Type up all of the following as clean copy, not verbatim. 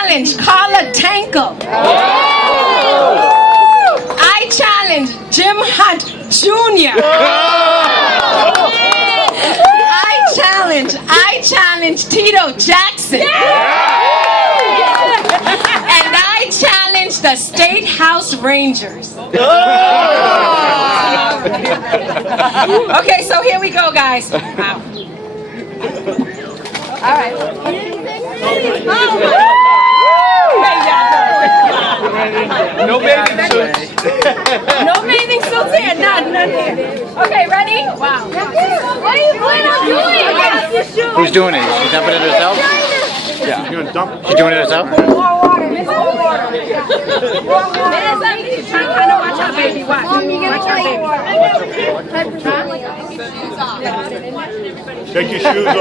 challenge Carla Tanko. I challenge Jim Hunt Jr. I challenge Tito Jackson. And I challenge the State House Rangers. Okay, so here we go, guys. Wow. All right. No bathing suits. No bathing suits here. None here. Okay, ready? Wow. What are you planning on doing? Who's doing it? She's dumping it herself? Yeah. You're gonna dump. She's doing it herself? More water. More water. Trying to watch our baby. Watch our baby. Take your shoes off.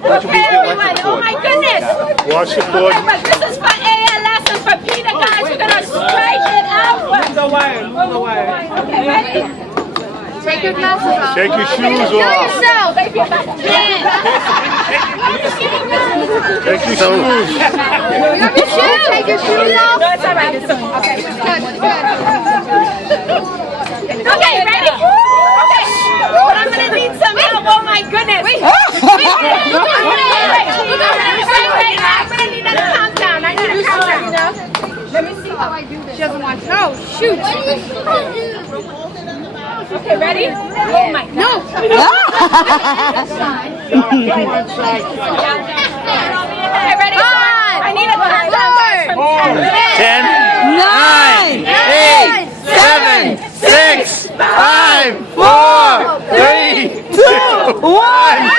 Okay, everyone. Oh my goodness. Watch the board. Okay, but this is for ALS and for Peter, guys. We're gonna straighten it out. Move the wire. Move the wire. Okay, ready? Take your glasses off. Take your shoes Kill off. yourself. Take your shoes. You have your shoes. Take your shoes off. No, it's all right. It's okay. Good. Okay, ready? Okay. But I'm gonna need some help. Oh my goodness. Wait. I'm gonna need a countdown. I need a countdown. Let me see how I do this. She doesn't want to. Oh, shoot. Okay, ready? Oh my God. No. Okay, ready? I need a countdown guys, from 10. 10, 9, 8, 7, 6, 5, 4, 3, 2, 1.